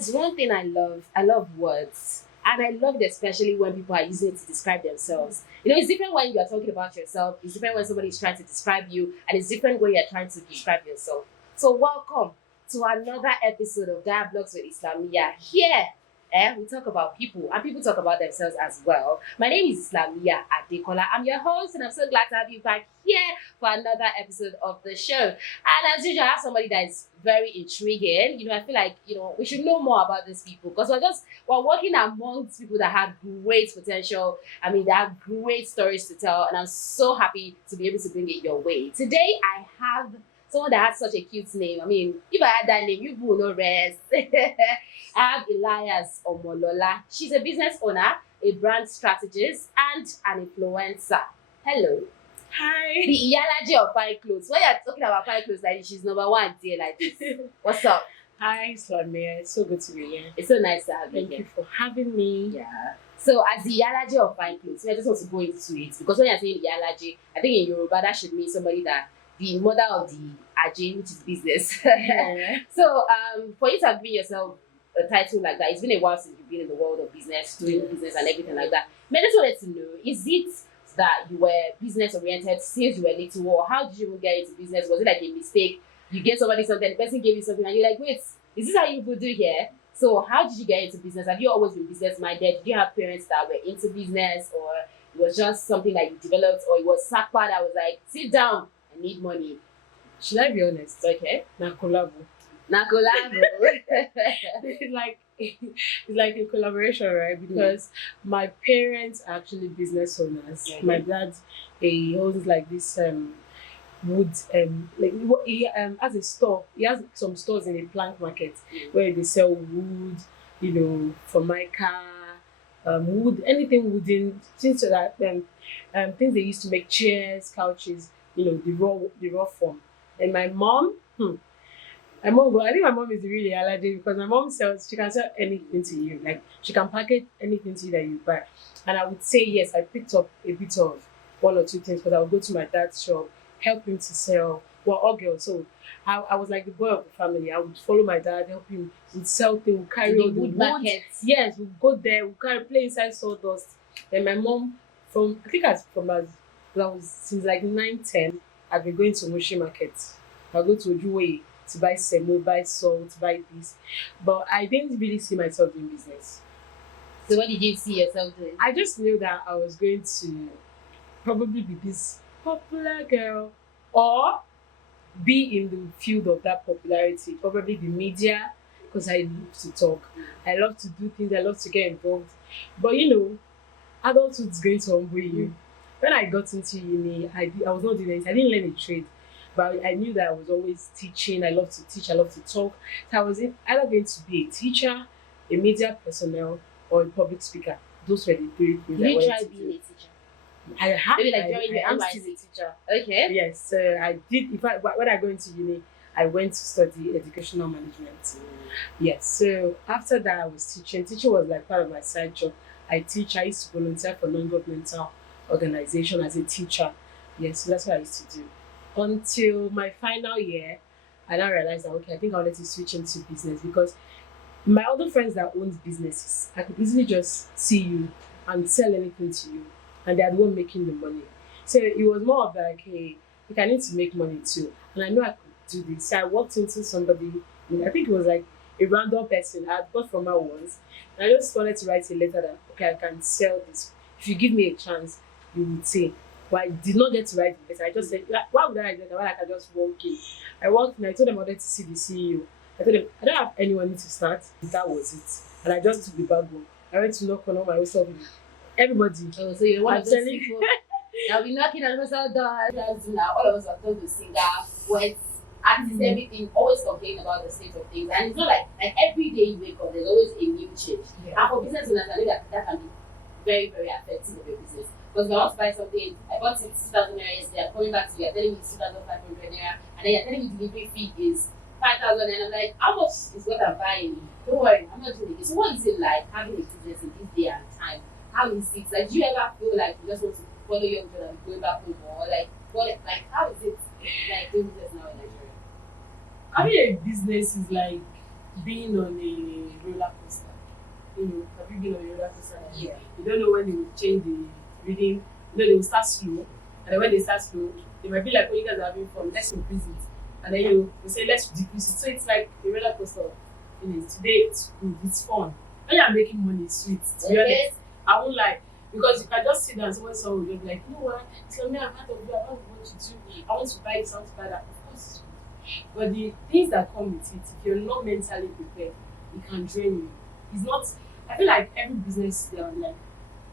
There's one thing I love words. And I love it especially when people are using it to describe themselves. You know, it's different when you are talking about yourself, it's different when somebody is trying to describe you, and it's different when you're trying to describe yourself. So, welcome to another episode of Dialogues with Islamia. Here, we talk about people, and people talk about themselves as well. My name is Islamia Adekola. I'm your host, and I'm so glad to have you back here for another episode of the show. And as usual, I have somebody that is very intriguing. You know, I feel like, we should know more about these people because we're working amongst people that have great potential. I mean, they have great stories to tell, and I'm so happy to be able to bring it your way. Today, I have someone that has such a cute name. I mean, if I had that name, you will know rest. I have Elias Omolola. She's a business owner, a brand strategist, and an influencer. Hello. Hi. The Iyalaje of fine clothes. When you're talking about fine clothes, like she's number one there like this. What's up? Hi, Slamia. It's so good to be here. It's so nice to have you Thank here. you for having me. Yeah. So as the Iyalaje of fine clothes, I just want to go into it because when you're saying Iyalaje, I think in Yoruba that should mean somebody that the mother of the Aje, which is business. Yeah. So for you to have given yourself a title like that, it's been a while since you've been in the world of business, doing business and everything like that. I just wanted to know, is it that you were business oriented since you were little, or how did you even get into business? Was it like a mistake? You gave somebody something, the person gave you something, and you're like, wait, is this how you would do here? So how did you get into business? Have you always been business minded? Did you have parents that were into business, or it was just something that you developed, or it was Sakpa that was like, sit down, I need money? Should I be honest? Okay. Na collabo. Na collabo. It's like a collaboration, right? Because my parents are actually business owners. Okay. My dad, he owns like this wood he has a store. He has some stores in a plank market where they sell wood, formica, wood, anything wooden, things so that things they used to make chairs, couches, the raw form. And my mom, I think my mom is really Iyalaje because my mom she can sell anything to you. Like she can package anything to you that you buy. And I would say yes, I picked up a bit of one or two things because I would go to my dad's shop, help him to sell. Well, all girls. So I was like the boy of the family. I would follow my dad, help him, we'd sell things, we'd carry all the wood markets. Yes, we'd go there, we'd play inside sawdust. Then my mom as I was since like 9, 10, I've been going to Mushi market. I'll go to Ojuwe to buy semo, buy salt, buy this. But I didn't really see myself doing business. So what did you see yourself doing? I just knew that I was going to probably be this popular girl or be in the field of that popularity, probably the media, because I love to talk. I love to do things, I love to get involved. But adulthood is going to humble you. When I got into uni, I was not doing anything. I didn't learn a trade. But I knew that I was always teaching. I love to teach. I love to talk. So I was either going to be a teacher, a media personnel, or a public speaker. Those were the three things. Did you try being a teacher? I have. Maybe like during your I am NYSC. still a teacher. Okay. Yes. So I did. In fact, when I go into uni, I went to study educational management. Yes. So after that, I was teaching. Teaching was like part of my side job. I teach. I used to volunteer for non-governmental organization as a teacher. Yes. So that's what I used to do. Until my final year, I now realized that I think I wanted to switch into business because my other friends that owned businesses, I could easily just see you and sell anything to you, and they are the one making the money. So it was more of like, hey, I need to make money too, and I know I could do this. So I walked into somebody, I think it was like a random person I had bought from her once, and I just wanted to write a letter that I can sell this. If you give me a chance, you would say. But I did not get to write the letter. I just said, why would I write the letter when I can just walk in? I walked in, I told them I wanted to see the CEO. I told them, I don't have anyone to start. That was it. And I just took the bag home. I went to knock on all my own stuff. Everybody. Oh, so you're one I'm of those telling people that will be knocking on people's doors. Now, all of us are told to singer, poets, artists, everything, always complain about the state of things. And it's not like every day you wake up, there's always a new change. And for business owners, I know that can be very, very affecting of your business. Because if I want to buy something, I bought it 2,000 naira yesterday, I'm coming back to you, you're telling me it's 2,500 naira, and then you're telling me delivery fee is 5,000, and I'm like, how much is what I'm buying? Don't worry, I'm not doing it. So what is it like having a business in this day and time? How is it? Like, do you ever feel like you just want to follow your job and go back home, or how is it like doing business now in Nigeria? Having a business is like being on a roller coaster. Have you been on a roller coaster? Yeah. You don't know when they will change the reading. They will start slow, and then when they start slow, they might be like, "Oh, you guys are having fun. Let's increase it," and then you say, "Let's decrease it." So it's like a roller coaster. Today it's good, it's fun. When you are making money, it's sweet. To be honest, I won't lie. Because you can just sit down and someone will just be like, you know what, tell me I'm part of you, I don't want to do, I want to buy this, I want to buy that. Of course it's good. But the things that come with it, if you're not mentally prepared, it can drain you. It's not, I feel like every business there like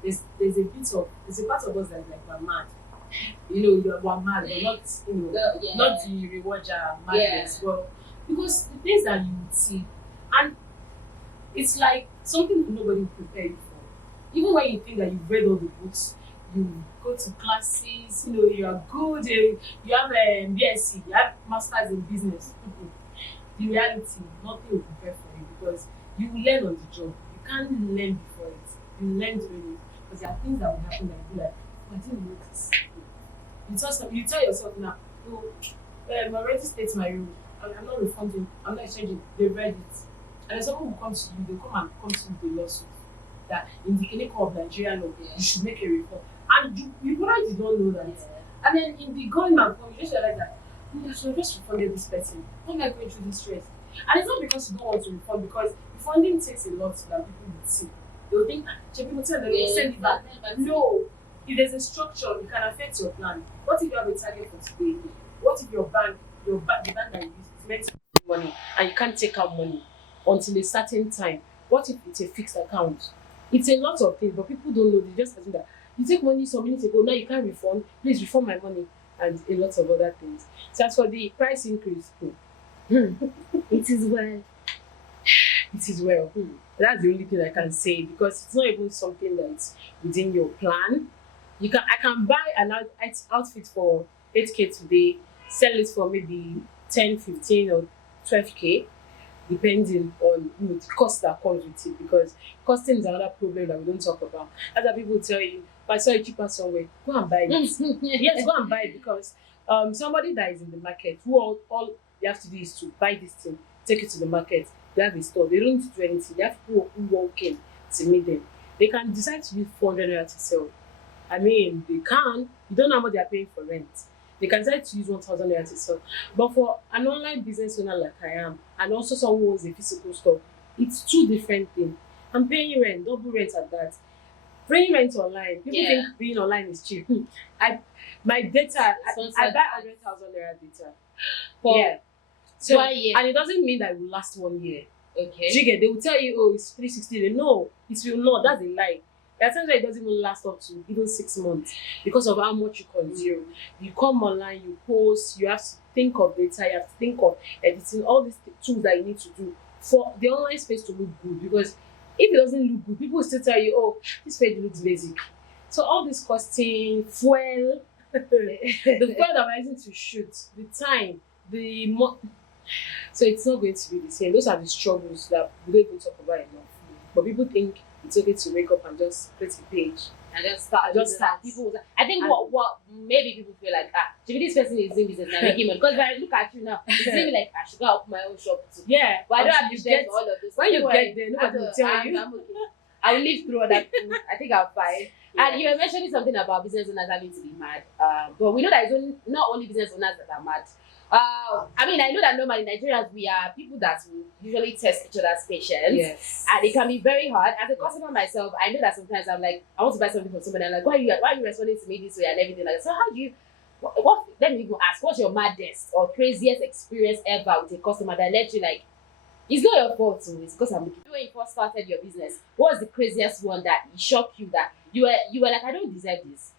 there's a part of us that's like we're mad. We're mad, but not not the rewarder madness. But because the things that you would see, and it's like something nobody will prepare you for. Even when you think that you've read all the books, you go to classes, you are good, you have a BSc, you have masters in business. The reality, nothing will prepare for you because you will learn on the job. You can't learn before it. You learn doing it. Because there are things that will happen that you be like, oh, I didn't notice. You tell yourself now, oh, I already stated my rule. I'm not refunding, I'm not exchanging. They read it. And then someone will come to you, they'll come to you with a lawsuit that in the clinical of Nigeria law, you should make a report. And you probably did not know that. And then in the going and come, you just realize that I should have just refunded this person. Why am I going through this stress? And it's not because you don't want to refund, because refunding takes a lot that people would see. They'll think, people tell them, they'll send it back. No. If there's a structure, it can affect your plan. What if you have a target for today? What if the bank that you use is meant to make money and you can't take out money until a certain time? What if it's a fixed account? It's a lot of things, but people don't know. They just assume that you take money some minutes ago, now you can't refund. Please refund my money, and a lot of other things. So as for the price increase, it is well. It is well. That's the only thing I can say, because it's not even something that's within your plan. I can buy an outfit for 8K today, sell it for maybe 10, 15 or 12K, depending on the cost that comes with it, because costing is another problem that we don't talk about. Other people tell you, if I saw it cheaper somewhere, go and buy it. Yes, go and buy it, because somebody that is in the market, who all you have to do is to buy this thing, take it to the market, they have a store, they don't need to do anything, they have people who walk in to meet them. They can decide to use 400 naira to sell. I mean, they can. You don't know how much they are paying for rent. They can decide to use 1,000 naira to sell. But for an online business owner like I am, and also someone who owns a physical store, it's two different things. I'm paying rent, double rent at that. Paying rent online, people think being online is cheap. My data, I buy 100,000 naira data. So, and it doesn't mean that it will last 1 year. Okay. They will tell you, oh, it's 360. No, it will not. That's a lie. There are times where it doesn't even last up to even 6 months because of how much you consume. You come online, you post, you have to think of data, you have to think of editing, all these tools that you need to do for the online space to look good. Because if it doesn't look good, people will still tell you, oh, this page looks basic. So all this costing, fuel, the fuel that we're using to shoot, the time, so it's not going to be the same. Those are the struggles that we don't even talk about enough. But people think it's okay to wake up and just create a page and just start. People, I think what maybe people feel like, maybe this person is doing business and making money. Because when I look at you now, it's seems like I should go open my own shop too. Yeah, but I don't have to get all of this. When you get there, nobody will tell you. I'm okay. I will live through that. I think I'm fine. Yeah. And you were mentioning something about business owners having to be mad. But we know that it's not only business owners that are mad. I mean, I know that normally Nigerians, we are people that will usually test each other's patience. Yes. And it can be very hard. As a customer myself, I know that sometimes I'm like, I want to buy something from somebody. I'm like, why are you responding to me this way and everything like that? So how do you, let me even ask, what's your maddest or craziest experience ever with a customer that led you like, it's not your fault, so it's because I'm looking. When you first started your business, what was the craziest one that shocked you that you were like, I don't deserve this?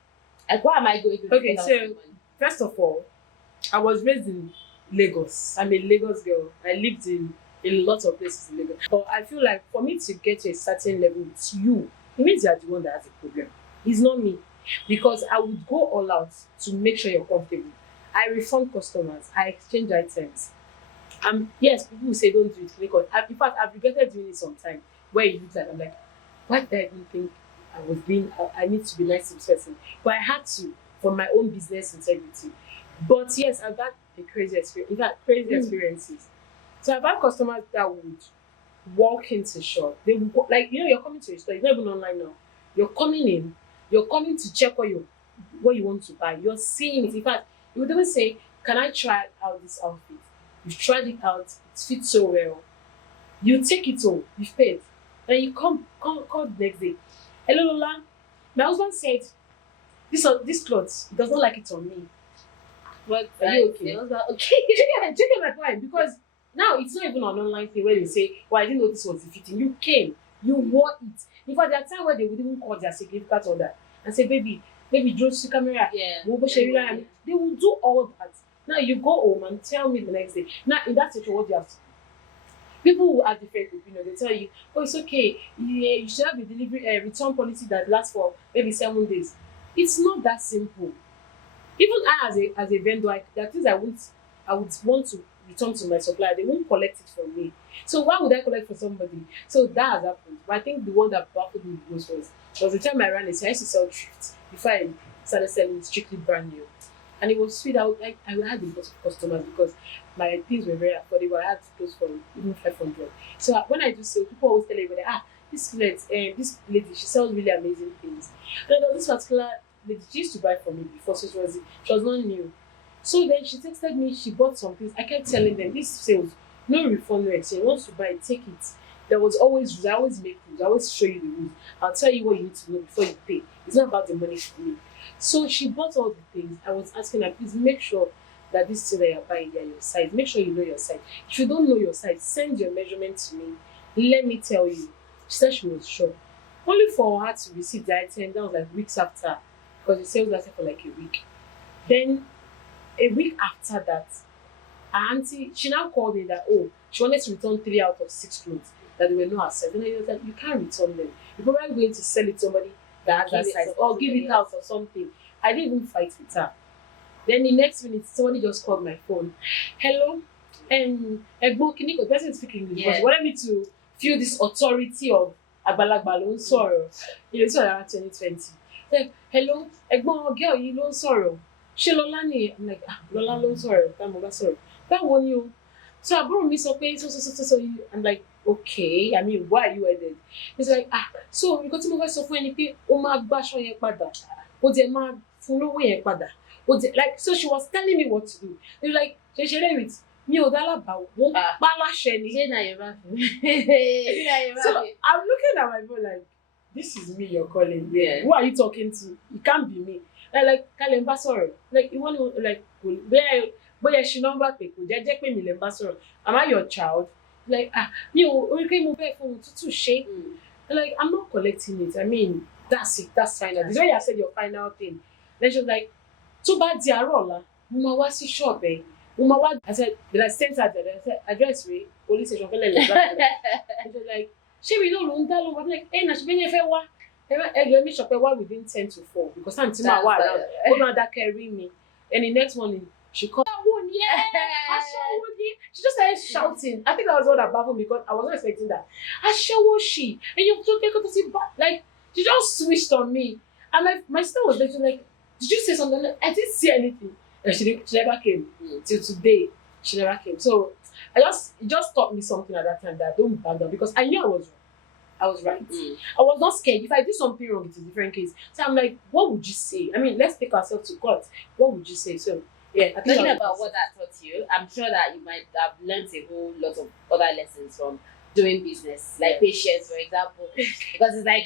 Like, why am I going through this? Okay, so first of all, I was raised in Lagos. I'm a Lagos girl. I lived in a lot of places in Lagos. But I feel like for me to get to a certain level with you, it means you are the one that has a problem. It's not me. Because I would go all out to make sure you're comfortable. I refund customers. I exchange items. Yes, people will say don't do it. Because in fact, I've regretted doing it sometime where it looks like I'm like, why did I even think I need to be nice to this person? But I had to for my own business integrity. But yes, I've had a crazy experience. I've had crazy experiences. So I've had customers that would walk into shop. They will go, like you're coming to a store. It's not even online now. You're coming in. You're coming to check what you want to buy. You're seeing it. In fact, you would even say, "Can I try out this outfit?" You've tried it out. It fits so well. You take it home. You've paid. Then you call the next day. Hello, Lola. My husband said this clothes. He does not like it on me. But Are you okay? okay. Check my point, because now it's not even an online thing where they say, "Well, I didn't know this was fitting." You came, you wore it. In fact, there are times where they would even call their significant other and say, "Baby, draw to camera." Yeah. They will do all that. Now you go home and tell me the next day. Now in that situation, what do you have to do? People who have different opinion. They tell you, "Oh, it's okay. You should have a delivery return policy that lasts for maybe 7 days." It's not that simple. Even I, as a vendor, there are things I would want to return to my supplier. They won't collect it from me. So why would I collect for somebody? So that has happened. But I think the one that baffled me the most was the time I ran it. I used to sell thrift before I started selling strictly brand new. And it was sweet. I had a lot of customers because my things were very affordable. I had clothes for even 500. So when I do sales, people always tell everybody, this lady, she sells really amazing things. And there was this particular lady, she used to buy from me before, so she was not new. So then she texted me, she bought some things. I kept telling them, this sales, no refund, no exchange. Once you buy it, take it. There was always rules. I always make rules. I always show you the rules. I'll tell you what you need to know before you pay. It's not about the money for me. So she bought all the things. I was asking her, please make sure that this thing that you're buying, they are your size. Make sure you know your size. If you don't know your size, send your measurement to me. Let me tell you. She said she was sure. Only for her to receive the item, that was like weeks after, because the sales lasted for like a week. Then a week after that, her auntie, she now called me that, she wanted to return 3 out of 6 clothes that they were not her size. And I was like, you can't return them. You're probably going to sell it to somebody that has that size, or give it out or something. I didn't even fight with her. Then the next minute, somebody just called my phone. Hello, Egbo Kiniko, the person speaking English, but she wanted me to feel this authority of Agbalagba ló ń sọ̀rọ̀. It's around 2020. Like, hello, Egbo girl, you ló ń sọ̀rọ̀. Ṣé Lola ni? I'm like, Lola ló ń sọ̀rọ̀, tá mo bá sọ̀rọ̀. Báwo ni o? So àbúrò mi sọ pé so. I'm like, okay, I mean, why are you headed? He's like, so nǹkan tí mo fẹ́ sọ fún ẹni pé ó máa gbáṣọ yẹn padà, ó dẹ̀ máa fún lówó yẹn padà. Like, so she was telling me what to do. They were like, ṣe with mi ò dá lábàá, wọ́n pa láṣẹ ni. Ṣé na Yorùbá fún? So I'm looking at my phone like, this is me you're calling. Yeah. Who are you talking to? It can't be me. Like Kale ń bá sọ̀rọ̀. Like you want to like bóyá ṣe number pé kò jẹ́ pé mi lè ń bá sọ̀rọ̀. Am I your child? Like mi ò orí pé mo bẹ́ẹ̀ fún tútù ṣe. Like I'm not collecting it. I mean, that's it. That's final. The way you said your final thing. Then she was like, tó bá di àárọ̀ ọ̀la, mo máa wá sí shop ẹ̀. I said, but I sent her there. I said, address me, police station, fẹ́lẹ̀ lè bá mi. And she was like, ṣé mi náà ló ń dá lóhùn? I'm like, na ṣe bí ẹni fẹ́ wá. Ẹgbẹ́ mi sọ pé wá within 10 to 4 because time tí màá wà around. Ó náà dákẹ́ rí mi. And the next morning, she called. She just started shouting. I think that was what that baffled me because I was not expecting that. Ashawoshi. And you told me to see back. Like, she just switched on me. And my sister was literally like, did you say something? I didn't see anything. And she never came. Till today, she never came. So it just taught me something at that time that don't back down because I knew I was wrong. I was right. I was not scared. If I do something wrong, it's a different case. So I'm like, what would you say? I mean, let's take ourselves to court. What would you say? So yeah, I think talking about what that taught you, I'm sure that you might have learned a whole lot of other lessons from doing business, like patience, for example, because it's like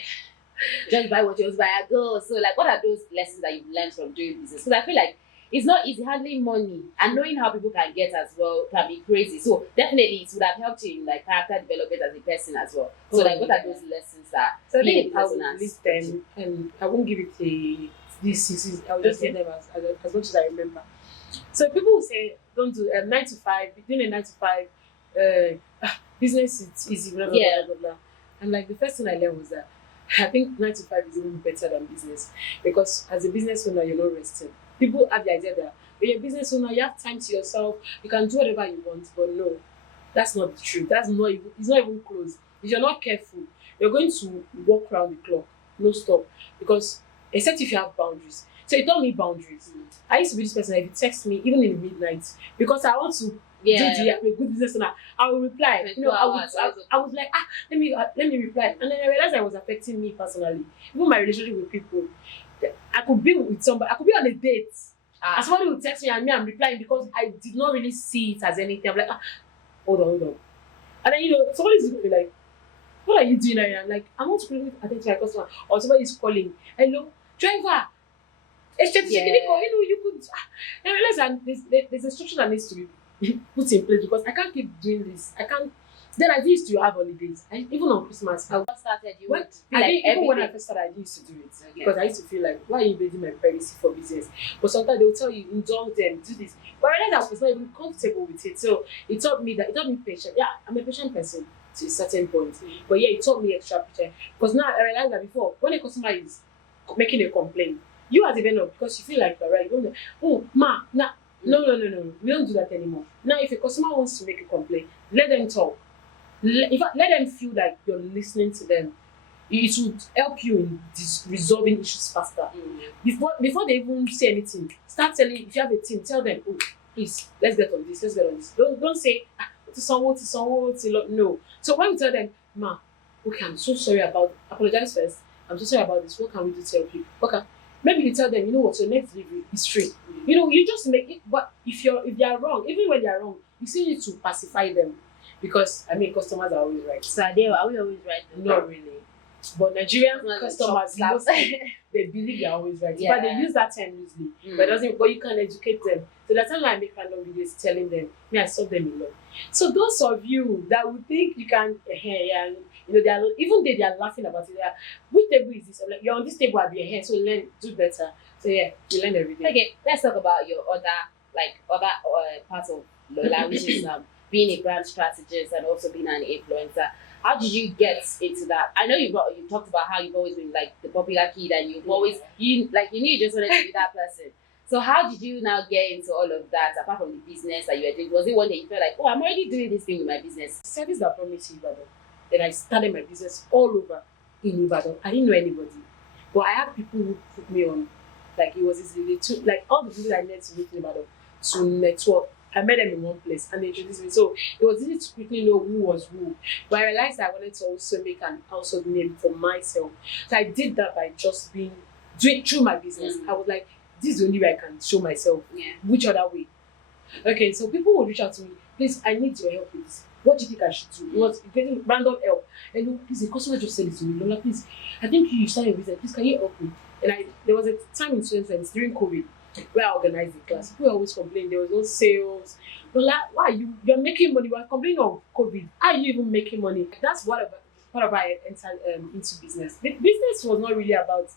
just buy what you want to buy and go. So like, what are those lessons that you've learned from doing business? Because I feel like it's not easy handling money and knowing how people can get as well can be crazy. So definitely it would have helped you in like character development as a person as well. So like, what are those lessons that? So I think I will list them and I won't give it this. I'll just say them as much as I remember. So people will say, don't do 9 to 5. Doing a 9 to 5 business is easy. Blah blah blah blah. And like the first thing I learned was that I think 9 to 5 is even better than business because as a business owner, you're not resting. People have the idea that when you're a business owner, you have time to yourself, you can do whatever you want, but no, that's not the truth. It's not even close. If you're not careful, you're going to walk around the clock, no stop, because except if you have boundaries. So you don't need boundaries. I used to be this person, if you text me, even in the midnight, because I want to Yeah. I'm a good business owner. I will reply. You know, I was like, let me reply. And then I realized it was affecting me personally. Even my relationship with people. I could be with somebody, I could be on a date. And somebody would text me and me, I'm replying because I did not really see it as anything. I'm like, hold on. And then, somebody's going to be like, what are you doing? And I'm like, I'm not paying attention to my customer. Or somebody's calling, hello, driver. It's just you could. I realize that there's a structure that needs to be put in place because I can't keep doing this. I can't. Then I used to have holidays. Even on Christmas. What started you would be even when I first started, I used to do it because I used to feel like, why are you invading my privacy for business? But sometimes they will tell you, indulge them, do this. But I realized I was not even comfortable with it. So it taught me patience. Yeah, I'm a patient person to a certain point. But yeah, it taught me extra patience because now I realize that before, when a customer is making a complaint, you as a vendor, because you feel like you're right, you don't no. We don't do that anymore. Now, if a customer wants to make a complaint, let them talk. Let them feel like you're listening to them. It would help you in resolving issues faster. Before they even say anything, start telling. If you have a team, tell them, oh, please, let's get on this. Don't say, no. So when we tell them, okay, I'm so sorry apologize first. I'm so sorry about this. What can we do to help you? Okay. Maybe you tell them, you know what, your next delivery is free. You just make it. But if they are wrong, even when they are wrong, you still need to pacify them. Because customers are always right. So are we always right? Not really. But Nigerian customers, they believe they're always right. Yeah. But they use that term loosely. But you can educate them. So that's why I make random videos telling them, I solve them a lot. So those of you that would think you can, even they are laughing about it. Which table is this? I'm like, you're on this table, I'll be ahead. So do better. So yeah, you learn every day. Okay, let's talk about your other parts of Lola, which is being a brand strategist and also being an influencer. How did you get into that? I know you talked about how you've always been like the popular kid and you've always you knew you just wanted to be that person. So how did you now get into all of that apart from the business that you were doing? Was it one day you felt like, I'm already doing this thing with my business? Service that brought me to Ibadan. Then I started my business all over in Ibadan. I didn't know anybody. But I had people who put me on. Like it was easy. Like all the people I met to meet in Ibadan to network. I met them in one place and they introduced me. So it was easy to quickly know who was who. But I realized that I wanted to also make an household name for myself. So I did that by just doing through my business. I was like, this is the only way I can show myself. Yeah. Which other way? Okay, so people would reach out to me, please, I need your help with this. What do you think I should do? It was getting random help. And please, the customer just said this to me, Lola, please, I think you started a business. Please, can you help me? And there was a time in 2020 during COVID where I organized the class. People always complain there was no sales. Lola, why you're making money? We're complaining of COVID. How are you even making money? That's part of I entered into business. The business was not really about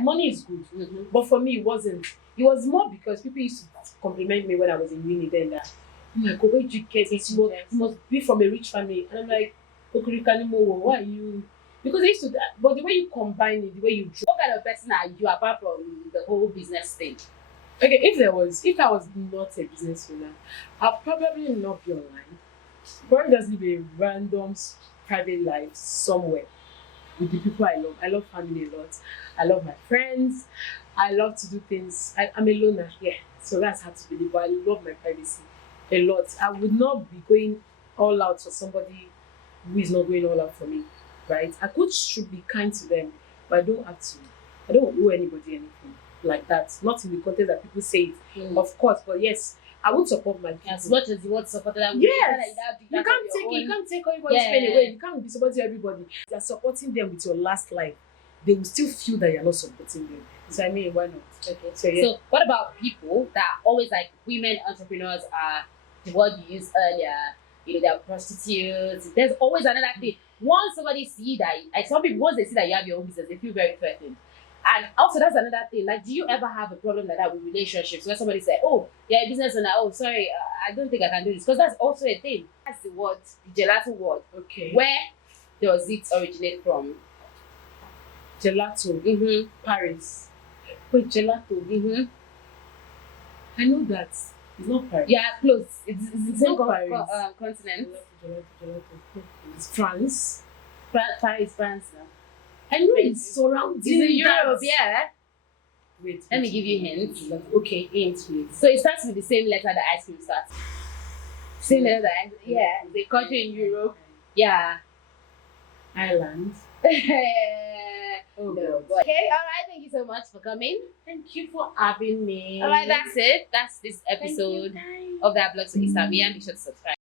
money is good, but for me it wasn't. It was more because people used to compliment me when I was in uni. Then that, oh my God, where did you get it? You must be from a rich family. And I'm like, why are you? Because they used to, but the way you combine it, the way you draw. What kind of person are you apart from the whole business thing? Okay, if I was not a business owner, I'll probably not be online. Probably just live a random private life somewhere with the people I love. I love family a lot. I love my friends. I love to do things. I'm a loner, so that's hard to believe, but I love my privacy a lot. I would not be going all out for somebody who is not going all out for me, right? should be kind to them, but I don't have to. I don't owe anybody anything like that. Not in the context that people say it, of course, but yes, I would support my people. As much as you want to support them, yes, you can't take everybody's pain away. You can't be supporting everybody. You're supporting them with your last life. They will still feel that you're not supporting them. So why not? Okay. So what about people that always like women entrepreneurs are the word you used earlier? They're prostitutes. There's always another thing. Once somebody see that, some people once they see that you have your own business, they feel very threatened. And also that's another thing. Like, do you ever have a problem like that with relationships where somebody say, "Oh, you're a business owner. Oh, sorry, I don't think I can do this," because that's also a thing. That's the word, the gelato word. Okay. Where does it originate from? Gelato. Paris. Wait, gelato. I know that. It's not Paris. Yeah, close. It's not Paris. Continent. Gelato. It's France. Paris, France. No? I know it's surrounding. It's in Europe, yeah. Wait. Let me give you hints. Okay, hints, please. So it starts with the same letter that ice cream starts. Similar that, yeah, the country in Europe. Yeah. Ireland. No, but okay, all right. Thank you so much for coming. Thank you for having me. All right, that's it. That's this Thank you, episode guys. of that Blog to Islamia. Be sure to subscribe.